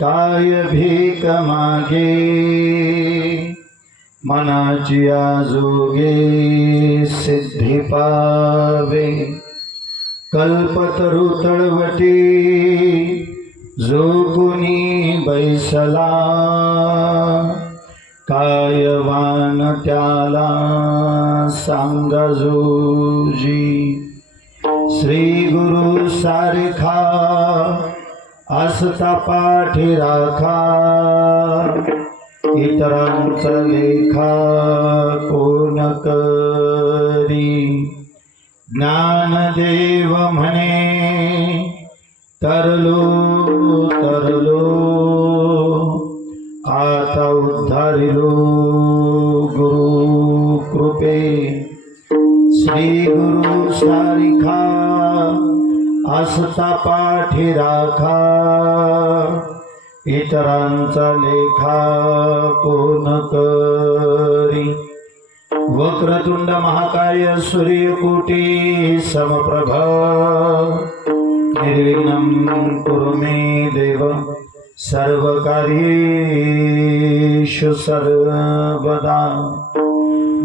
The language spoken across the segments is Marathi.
काय भीक मागे मनाची आजोगे सिद्धी पावे। कल्पतरू तळवटी जो कुणी बैसला कायवान त्याला सांगा जोजी। श्री गुरु सारखा असता पाठी राखा इतरांचा लेखा कोण करी। ज्ञानदेव म्हणे तरलो तरलो आता उद्धारिलो गुरु कृपे। श्री गुरु सारिखा असता पाठी राखा इतरांचा लेखा कोण करी। वक्रतुंड महाकाय सूर्यकोटी समप्रभ निर्विघ्नं कुरु मे देव सर्वकार्येषु सर्वदा।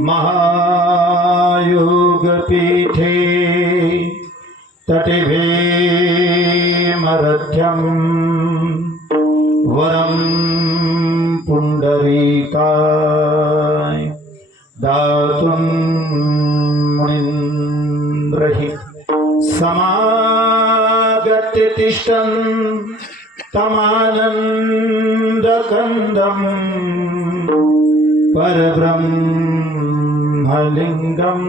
महायोगपीठे तटे भीमरथ्यं वरं पुंडरीकाय दातुं मुनीन्द्रहि समागत्य तिष्ठन् तमानन्दकन्दं परब्रह्मलिङ्गं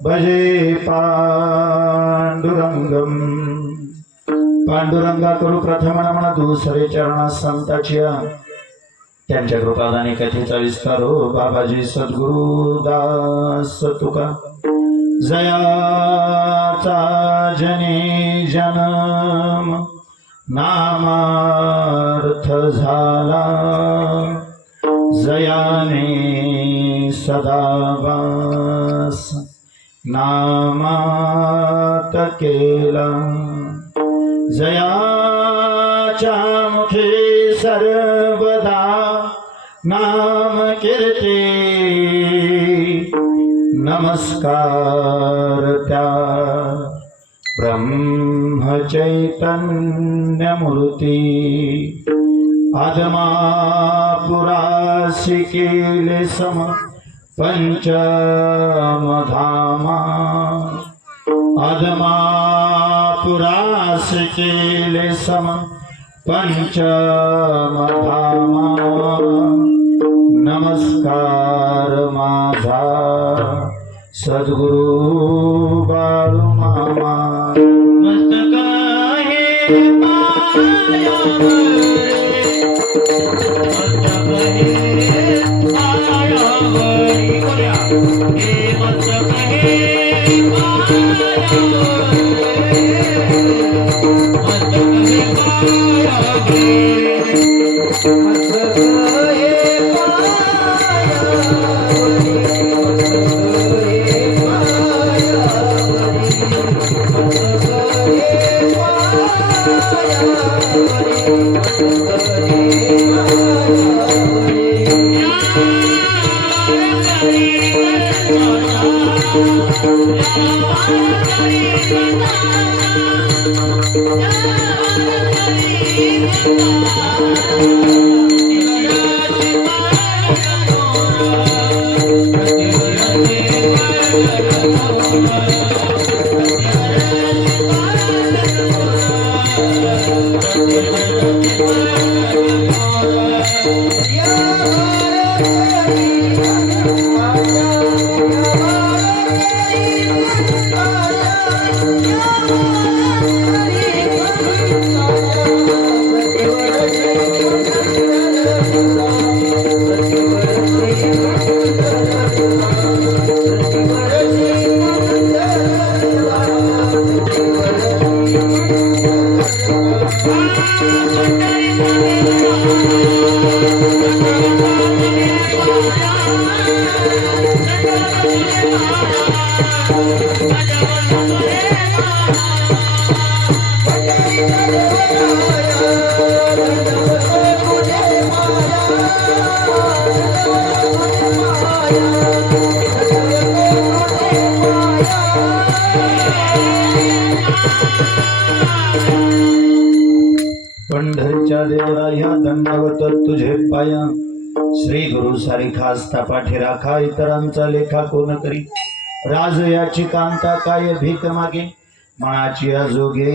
भजे पांडुरंगम। पांडुरंगा करू प्रथम नमन दुसरे चरणा संताच्या त्यांच्या कृपादानी कथेचा विस्तार हो। बाबाजी सद्गुरु दास तुका जयाचा जने जन्म नामार्थ झाला जयाने सदा वास नामात केला। जयाच्या मुखे सर्वदा नाम कीर्ती नमस्कार त्या ब्रह्मचैतन्य मूर्ती। आदमापुरासी केले सम पंचमधामा आदमापुरासी केले सम पंचमधामा। नमस्कार माझा सद्गुरु बाळू मामा। मस्तक हे पायावर पंढरीच्या देवराया दंडवत तुझे पाया, श्री गुरु सारिखा पाठी राखा, इतरांचा लेखा कोण करी, राज याची कांता काय भीक मागे, मनाची अजोगे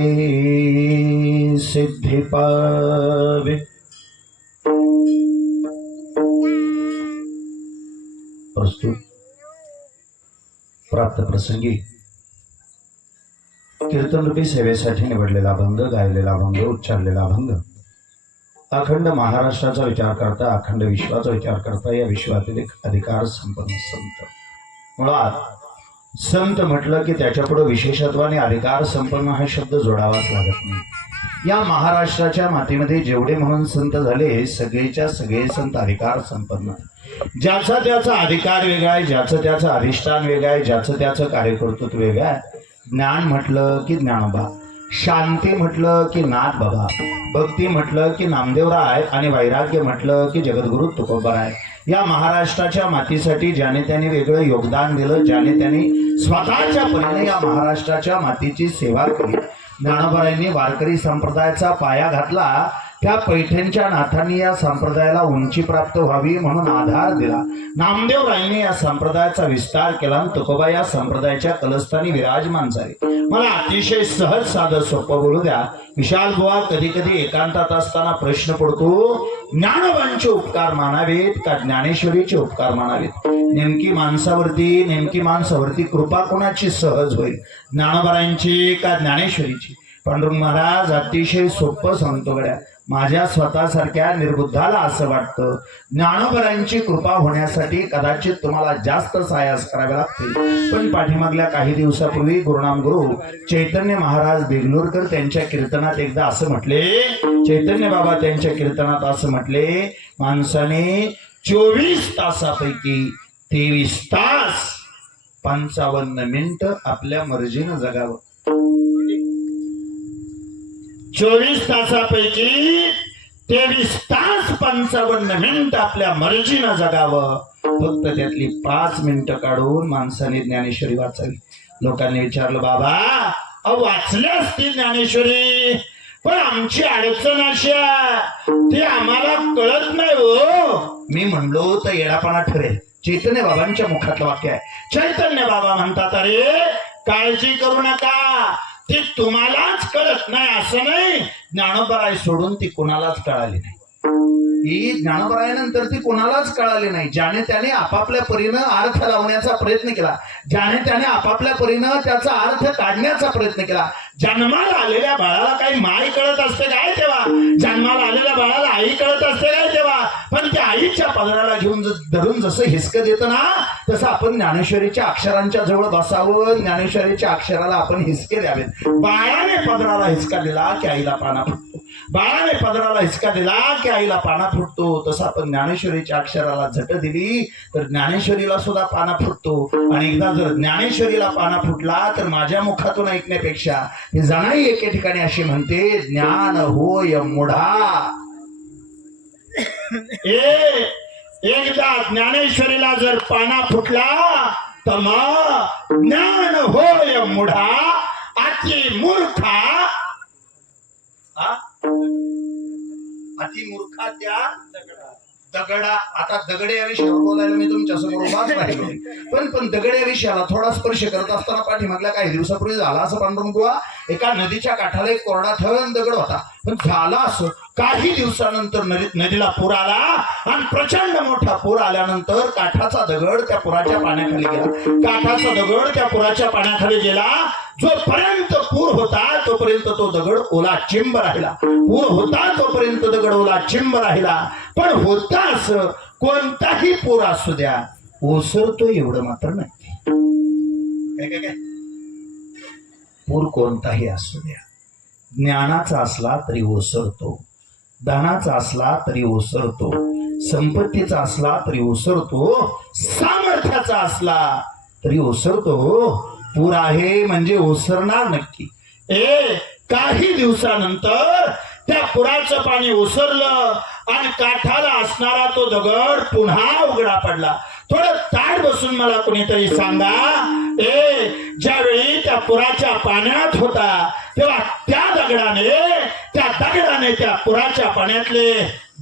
सिद्धी पावे. प्रस्तुत प्राप्त प्रसंगी कीर्तनरूपी सेवेसाठी निवडलेला अभंग, गायलेला अभंग, उच्चारलेला अभंग अखंड महाराष्ट्राचा विचार करता, अखंड विश्वाचा विचार करता, या विश्वातील एक अधिकार संपन्न संत. मुळात संत म्हटलं की त्याच्यापुढे विशेषत्वाने अधिकार संपन्न हा शब्द जोडावाच लागत नाही. या महाराष्ट्राच्या मातीमध्ये जेवढे म्हणून संत झाले, सगळेच्या सगळे संत अधिकार संपन्न. ज्याचा त्याचा अधिकार वेगळा आहे, ज्याचं त्याचं अधिष्ठान वेगळं आहे, ज्याचं त्याचं कार्यकर्तृत्व वेगळं आहे. ज्ञान म्हटलं की ज्ञानोबा, शांती म्हटलं की नाथ बाबा, भक्ती म्हटलं की नामदेवराय, आणि वैराग्य म्हटलं की जगद्गुरु तुकोबाराय. या महाराष्ट्राच्या मातीसाठी ज्याने त्याने वेगळं योगदान दिलं, ज्याने त्याने स्वतःच्या परीने या महाराष्ट्राच्या मातीची सेवा केली. ज्ञानोबारायांनी वारकरी संप्रदायाचा पाया घातला. त्या पैठणच्या नाथांनी या संप्रदायाला उंची प्राप्त व्हावी म्हणून आधार दिला. नामदेवरायांनी या संप्रदायाचा विस्तार केला. तुकोबा या संप्रदायाच्या कलस्थानी विराजमान झाले. मला अतिशय सहज साधं सोपं बोलू द्या. विशाल बुवा, कधी कधी एकांतात असताना प्रश्न पडतो, ज्ञानोबांचे उपकार मानावेत का ज्ञानेश्वरीचे उपकार मानावेत? नेमकी माणसावरती कृपा कोणाची सहज होईल, ज्ञानोबारायांची का ज्ञानेश्वरीची? पांडुरंग महाराज अतिशय सोपं सांगतो गड्या. माझ्या स्वतःसारख्या निर्बुद्धाला असं वाटतं, ज्ञानोबारायांची कृपा होण्यासाठी कदाचित तुम्हाला जास्त सायास करावे लागतील. पण पाठीमागल्या काही दिवसापूर्वी गुरुनाम गुरु चैतन्य महाराज बेगलूरकर त्यांच्या कीर्तनात एकदा असं म्हटले, चैतन्य बाबा त्यांच्या कीर्तनात असं म्हटले, माणसाने 24 तासापैकी 23 तास 55 मिनिटं आपल्या मर्जीनं जगावं. 24 तासापैकी 23 तास 55 मिनिटं आपल्या मर्जीनं जगावं. फक्त त्यातली 5 मिनिटं काढून माणसाने ज्ञानेश्वरी वाचावी. लोकांनी विचारलं, बाबा वाचले असतील ज्ञानेश्वरी, पण आमची अडचण अशी ते आम्हाला कळत नाही हो. मी म्हणलो तर येडापणा ठरेल. चैतन्य बाबांच्या मुखातलं वाक्य आहे. चैतन्य बाबा म्हणतात, अरे काळजी करू नका, ती तुम्हालाच कळत नाही असं नाही. ज्ञानोबाराय सोडून ती कोणालाच कळाली नाही. ही ज्ञानोबारायानंतर ती कोणालाच कळाली नाही. ज्याने त्याने आपापल्या परीनं अर्थ लावण्याचा प्रयत्न केला, ज्याने त्याने आपापल्या परीनं त्याचा अर्थ काढण्याचा प्रयत्न केला. जन्माला आलेल्या बाळाला काही माय कळत असते काय तेव्हा? जन्माला आलेल्या बाळाला आई कळत असते काय तेव्हा? पण त्या आईच्या पदराला घेऊन धरून जसं हिसकं देतं ना, तसं आपण ज्ञानेश्वरीच्या अक्षरांच्या जवळ बसावं, ज्ञानेश्वरीच्या अक्षराला आपण हिसके द्यावेत. बाळाने पदराला हिसका दिला की आईला पाना फुटतो, बाळाने पदराला हिसका दिला की आईला पाना फुटतो. तसं आपण ज्ञानेश्वरीच्या अक्षराला झट दिली तर ज्ञानेश्वरीला सुद्धा पाना फुटतो. आणि एकदा जर ज्ञानेश्वरीला पाना फुटला तर माझ्या मुखातून ऐकण्यापेक्षा हे जणाई एके ठिकाणी अशी म्हणते, ज्ञान होय मुढा. एकदा ज्ञानेश्वरीला जर पाना फुटला तर मग ज्ञान होय मुढा, अति मूर्खा, अति मूर्खा त्या दगडा. आता दगड या विषयावर बोलायला मी तुमच्या समोर उभाच राहिलो, पण दगड या विषयाला थोडा स्पर्श करत असताना पाठीमागल्या काही दिवसापूर्वी झाला असं पांडुरंग बुवा, एका नदीच्या काठाला एक कोरडा ठळण दगड होता. पण झाला असं, काही दिवसानंतर नदीला पूर आला आणि प्रचंड मोठा पूर आल्यानंतर काठाचा दगड त्या पुराच्या पाण्याखाली गेला. काठाचा दगड त्या पुराच्या पाण्याखाली गेला. जोपर्यंत पूर होता तोपर्यंत तो दगड ओला चिंब राहिला. पूर होता तोपर्यंत दगड ओला चिंब राहिला. पण होता असं, कोणताही पूर असू द्या ओसरतो एवढं मात्र नाही. काय पूर कोणताही असू द्या, ज्ञानाचा असला तरी ओसरतो, धनाचा असला तरी ओसरतो, संपत्तीचा असला तरी ओसरतो, सामर्थ्याचा असला तरी ओसरतो. पूर आहे म्हणजे ओसरणार नक्की. काही दिवसानंतर त्या पुराचं पाणी ओसरलं आणि काठाला असणारा तो दगड पुन्हा उघडा पडला. थोडं ताट बसून मला कुणीतरी सांगा, ज्यावेळी त्या पुराच्या पाण्यात होता तेव्हा त्या दगडाने त्या पुराच्या पाण्यातले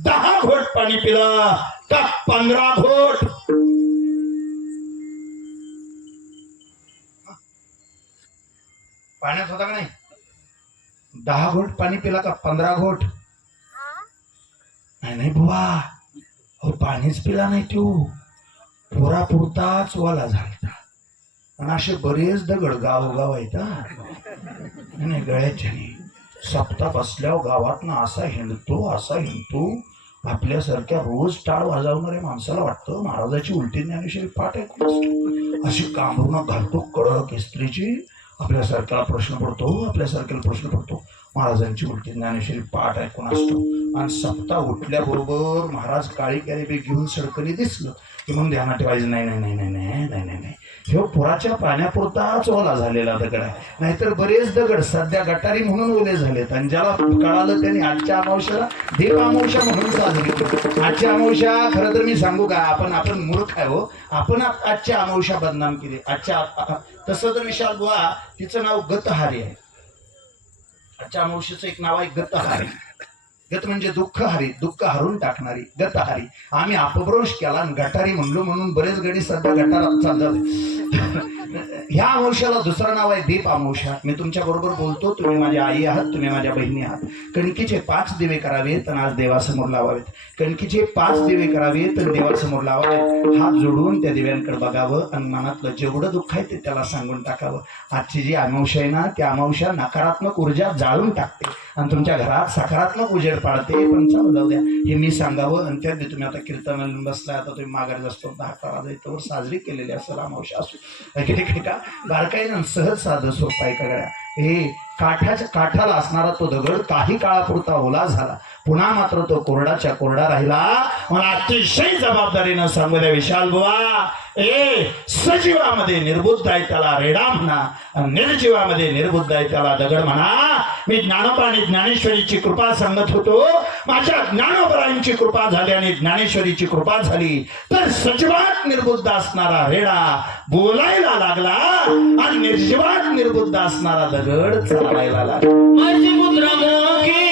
10 घोट पाणी पिलं का 15 घोट? पाण्यात होता का नाही? 10 घोट पाणी पिला का 15 घोट? नाही बुवा, हो पाणीच पिला नाही तू, पुरा पुरताच वाला झाला. आणि असे बरेच दगड गावोगाव आहेत नाही गळ्याच्या सप्ता बसल्यावर गावात ना असा हिंडतो आपल्यासारख्या रोज टाळ वाजवणाऱ्या माणसाला वाटतं महाराजाची उलटी ज्ञानेश्वरी पाठ आहे. अशी कांबरून घालतो कडक इस्त्रीची, आपल्यासारख्याला प्रश्न पडतो महाराजांची उलटी ज्ञानेश्वरी पाठ ऐकून असतो. आणि सप्ताह उठल्याबरोबर महाराज काळी कॅरेबे घेऊन सडकली दिसलं की मग ध्यानात ठेवायचं, नाही हे पुराच्या पाण्यापुरताच ओला झालेला दगड आहे. नाहीतर बरेच दगड सध्या गटारी म्हणून ओले झालेत. आणि ज्याला कळालं त्यांनी आजच्या अमावस्याला देव अमावस्या म्हणून साजरी केली. आजच्या अमावस्या खरं तर मी सांगू का, आपण मूर्ख आहे हो, आपण आजच्या अमावस्या बदनाम केली. तसं तर विशाल बुवा तिचं नाव गतहारी आहे. आजच्या अमावस्येचं एक नाव आहे गतहारी. गत म्हणजे दुःख हरून टाकणारी गतहारी. आम्ही अपभ्रंश केला आणि गटारी म्हणलो म्हणून बरेच गडी सध्या गटारात चालतात. ह्या अमावस्याला दुसरं नाव आहे दीप अमावस्या. मी तुमच्या बरोबर बोलतो, तुम्ही माझ्या आई आहात, तुम्ही माझ्या बहिणी आहात. कणकीचे 5 दिवे करावेत आणि आज देवासमोर लावावेत. कणकीचे 5 दिवे करावेत आणि देवासमोर लावावेत. हात जोडून त्या दिव्यांकडे बघावं आणि मनातलं जेवढं दुःख आहे ते त्याला सांगून टाकावं. आजची जी अमावस्या आहे ना, त्या अमावस्या नकारात्मक ऊर्जा जाळून टाकते आणि तुमच्या घरात सकारात्मक उजेड पाडते. पण चालू जाऊ द्या, हे मी सांगावं. आणि त्यात तुम्ही आता कीर्तनाला बसलाय, आता तुम्ही माघारी असतो 10-11 वाजता साजरी केलेली असेल अमावस्या असू का बारकाईनं सहज साधं सोपं आहे का गड्या. हे काठाला असणारा तो दगड काही काळापुरता ओला झाला, पुन्हा मात्र तो कोरडाच्या कोरडा राहिला. मला अतिशय जबाबदारीनं सांगू द्या विशाल बुवा, सजीवामध्ये निर्बुद्ध आहे त्याला रेडा म्हणा, आणि निर्जीवामध्ये निर्बुद्ध आहे त्याला दगड म्हणा. मी ज्ञानोबा आणि ज्ञानेश्वरीची कृपा सांगत होतो. माझ्या ज्ञानोबरांची कृपा झाली आणि ज्ञानेश्वरीची कृपा झाली तर सजीवात निर्बुद्ध असणारा रेडा बोलायला लागला आणि निर्जीवात निर्बुद्ध असणारा दगड चालायला लागला. माझी मुद्रामुखी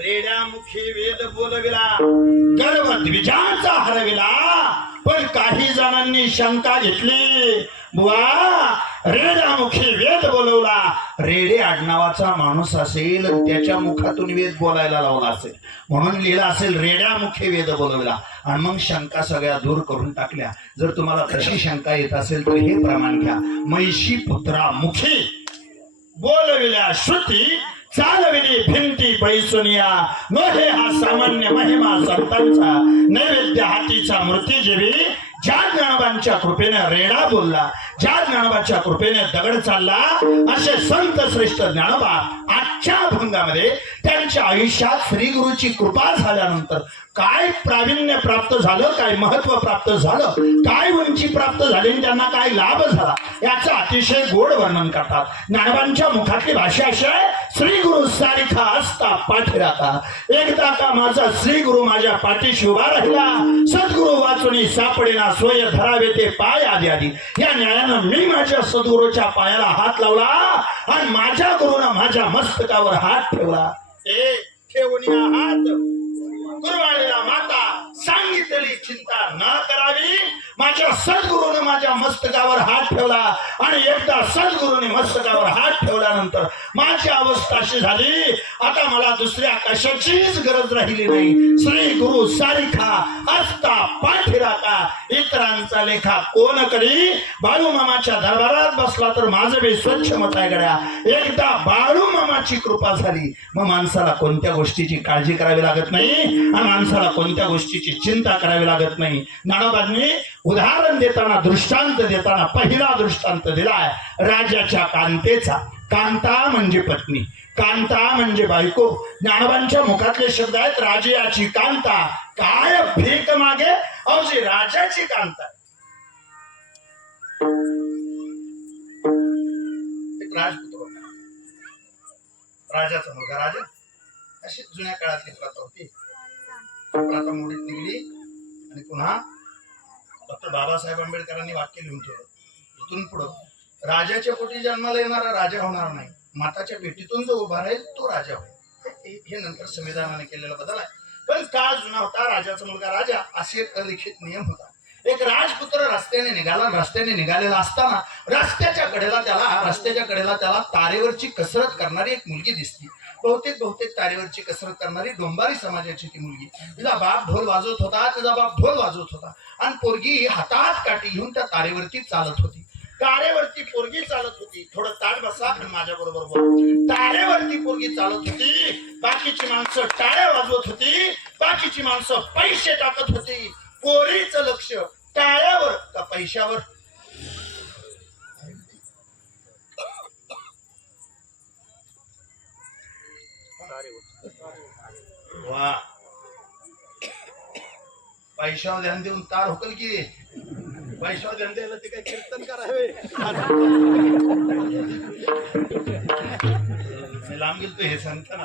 रेड्यामुखी वेद बोलविला, गर्व द्विजाचा हरविला. पण काही जणांनी शंका घेतली, बुवा रेड्यामुखी वेद बोलवला, रेडे आडनावाचा माणूस असेल त्याच्या मुखातून वेद बोलायला लावला असेल म्हणून लिहिला असेल रेड्यामुखी वेद बोलवला. आणि मग शंका सगळ्या दूर करून टाकल्या. जर तुम्हाला तशी शंका येत असेल तर हे प्रमाण घ्या. महिषी पुत्रा मुखी बोलविल्या श्रुती, चालविली भिंती बैसुनिया. नोहे हा सामान्य महिमा संतांचा, नैवेद्य हातीचा मूर्तीजीवी. ज्या ज्ञानोबांच्या कृपेने रेडा बोलला, ज्या ज्ञानोबाच्या कृपेने दगड चालला, असे संत श्रेष्ठ ज्ञानोबा आजच्या अभंगामध्ये त्यांच्या आयुष्यात श्री गुरुची कृपा झाल्यानंतर काय प्रावीण्य प्राप्त झालं, काय महत्व प्राप्त झालं, काय उंची प्राप्त झाली, त्यांना काय लाभ झाला, याचं अतिशय गोड वर्णन करतात. ज्ञानोबांच्या मुखातली भाषा अशी आहे, श्री गुरु सारिखा असता पाठी राहता. एकदा का माझा श्री गुरु माझ्या पाठीशी उभा राहिला, सद्गुरु वाचुनी सापडेना सोय धरावे ते पाय आधी आधी. या न्यायानं मी माझ्या सद्गुरूच्या पायाला हात लावला आणि माझ्या गुरुनं माझ्या मस्तकावर हात ठेवला. ठेवून हात गुरुवाणीला माता सांगितली चिंता न करावी. माझ्या सद्गुरूने माझ्या मस्तकावर हात ठेवला आणि एकदा सद्गुरूने मस्तकावर हात ठेवल्यानंतर माझी अवस्था अशी झाली, आता मला दुसऱ्या कशाचीच गरज राहिली नाही. श्री गुरु सारिखा असता पाठी राखा. इतरांचा लेखा कोण करी. बाळू मामाच्या दरबारात बसला तर माझं बी स्वच्छ मत आहे गड्या. एकदा बाळू मामाची कृपा झाली मग माणसाला कोणत्या गोष्टीची काळजी करावी लागत नाही आणि माणसाला कोणत्या गोष्टीची चिंता करावी लागत नाही. ज्ञानोबांनी उदाहरण देताना, दृष्टांत देताना पहिला दृष्टांत दिलाय राजाच्या कांतेचा. कांता म्हणजे पत्नी, कांता म्हणजे बायको. ज्ञानोबांच्या मुखातले शब्द आहेत, राजाची कांता काय भीक मागे, अवजी राजाची कांता. एक राजपुत्र होता, राजाचा मुलगा. राजा अशी जुन्या काळातली प्रथा होती. प्रथा मोडीत निघली आणि पुन्हा डॉक्टर बाबासाहेब आंबेडकरांनी वाक्य लिहून ठेवलं, इथून पुढं राजाच्या पोटी जन्माला येणारा राजा होणार नाही, माताच्या पेटीतून जो उभा राहील तो राजा होईल. हे नंतर संविधानाने केलेला बदल आहे. पण काळ जुना होता, राजाचा मुलगा राजा असे अलिखित नियम होता. एक राजपुत्र रस्त्याने निघाला. रस्त्याने निघालेला असताना रस्त्याच्या कडेला त्याला तारेवरची कसरत करणारी एक मुलगी दिसली. बहुतेक तारेवरची कसरत करणारी डोंबारी समाजाची ती मुलगी. तिचा बाप ढोल वाजवत होता आणि पोरगी हातात काठी घेऊन त्या तारेवरती चालत होती. तारेवरती पोरगी चालत होती. थोडं ताट बसा आणि माझ्या बरोबर बोल. तारेवरती पोरगी चालत होती, बाकीची माणसं टाळ्या वाजवत होती, बाकीची माणसं पैसे टाकत होती. पोरीचं लक्ष टाळ्यावर का पैशावर? वा, पैशावर ध्यान देऊन तार होकल की पैशावर ध्यान द्यायला ते काय कीर्तन करावे. लांब गेलतो हे सांगताना.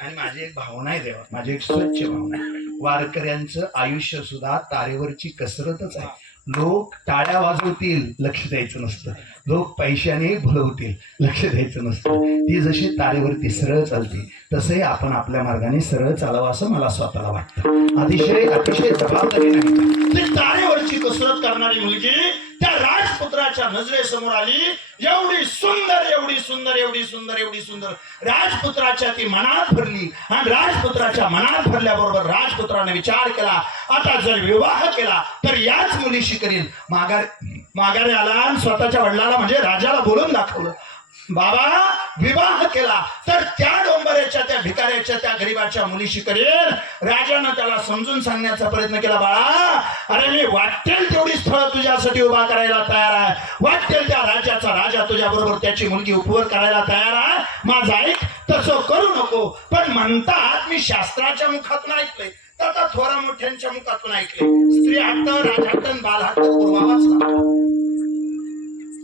आणि माझी एक भावना आहे देवा, माझी एक स्वच्छ भावना आहे, वारकऱ्यांचं आयुष्य सुद्धा तारेवरची कसरतच आहे. लोक टाळ्या वाजवतील, लक्ष द्यायचं नसतं. लोक पैशाने भुलवतील, लक्ष द्यायचं नसतं. ती जशी तारेवरती सरळ चालते तसंही आपण आपल्या मार्गाने सरळ चालावं असं मला स्वतःला वाटतं. अतिशय जबाबदारी नाही. ती तारेवरची कसरत करणारी मुलगी त्या राजपुत्राच्या नजरेसमोर आली. एवढी सुंदर राजपुत्राच्या ती मनात भरली. आणि राजपुत्राच्या मनात भरल्याबरोबर राजपुत्राने विचार केला, आता जर विवाह केला तर याच मुलीशी करील. माघारी आला आणि स्वतःच्या वडिलाला म्हणजे राजाला बोलून दाखवलं, बाबा विवाह केला तर त्या डोंबऱ्याच्या, त्या भिकाऱ्याच्या, त्या गरीबाच्या मुलीशी करेल. राजानं त्याला समजून सांगण्याचा प्रयत्न केला, बाळा अरे मी वाटेल तेवढी स्थळ तुझ्यासाठी उभा करायला तयार आहे. वाटेल त्या राज्याचा राजा तुझ्या बरोबर त्याची मुलगी उपवर करायला तयार आहे. माझं ऐक, तसं करू नको. पण म्हणतात मी शास्त्राच्या मुखातून ऐकलंय, तथा थोरा मोठ्यांच्या मुखातून ऐकले, स्त्री हट्ट, राजहट्ट, बालहट्ट पुरवावाच लागतो.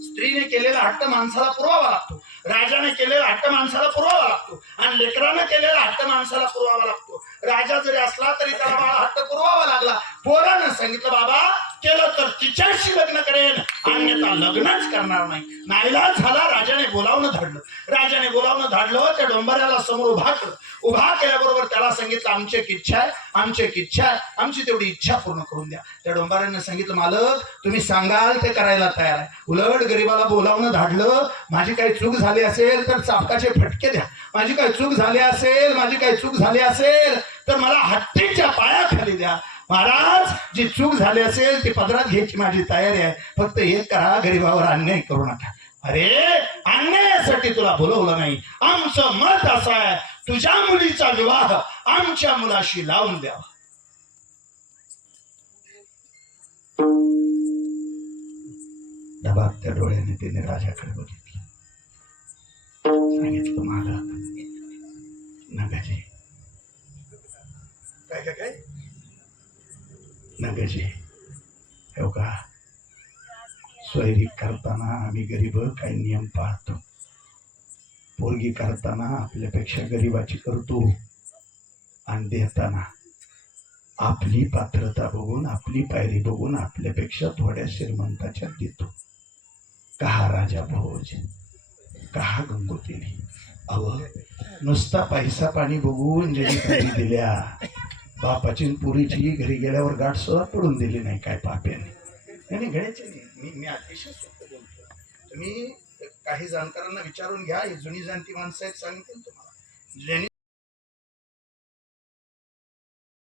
स्त्रीने केलेला हट्ट माणसाला पुरवावा लागतो, राजाने केलेला हट्ट माणसाला पुरवावा लागतो, आणि लेकरानं केलेला हट्ट माणसाला पुरवावा लागतो. राजा जरी असला तरी त्याला बाळा हट्ट पुरवावा लागला. पोरानं सांगितलं, बाबा केलं तर तिच्याशी लग्न करेन, अन्यथा लग्नच करणार नाही. नाईलाज झाला. राजाने बोलावणं धाडलं. त्या डोंबऱ्याला समोर उभा केल्याबरोबर त्याला सांगितलं, आमची एक इच्छा आहे, आमची तेवढी इच्छा पूर्ण करून द्या. त्या डोंबऱ्याने सांगितलं, मालक तुम्ही सांगाल ते करायला तयार आहे. उलट गरीबाला बोलावणं धाडलं. माझी काही चूक झाली असेल तर चापकाचे फटके द्या. माझी काही चूक झाली असेल तर मला हत्तीच्या पायाखाली द्या. महाराज जी चूक झाली असेल ती पदरात घ्यायची माझी तयारी आहे. फक्त एक करा, गरीबावर अन्याय करू नका. अरे अन्यायासाठी तुला बोलवलं नाही. आमचं मत असं आहे, तुझ्या मुलीचा विवाह आमच्या मुलाशी लावून द्यावा. दबागत्या डोळ्याने तिने राजाकडे बघितलं. सांगितलं, मागा नगजे काय काय काय नगजे हो का. सोयरी करताना आम्ही गरीब काही नियम पाळतो. पोरगी करताना आपल्यापेक्षा गरीबाची करतो आणि देताना आपली पात्रता बघून आपली पायरी बघून आपल्यापेक्षा थोड्या श्रीमंताच्या देतो. कहा राजा भोज कहा गंगोतीने. अव नुसता पैसा पाणी बघून ज्यांनी पुरी दिल्या बापाची पुरीची घरी गेल्यावर गाठ सुद्धा पडून दिली नाही काय पाप्याने. नाही घड्याचे नाही. मी अतिशय सोपं बोलतो. तुम्ही काही जाणकारांना विचारून घ्या. ही जुनी जाणती माणसं आहेत सांगतील तुम्हाला. ज्यांनी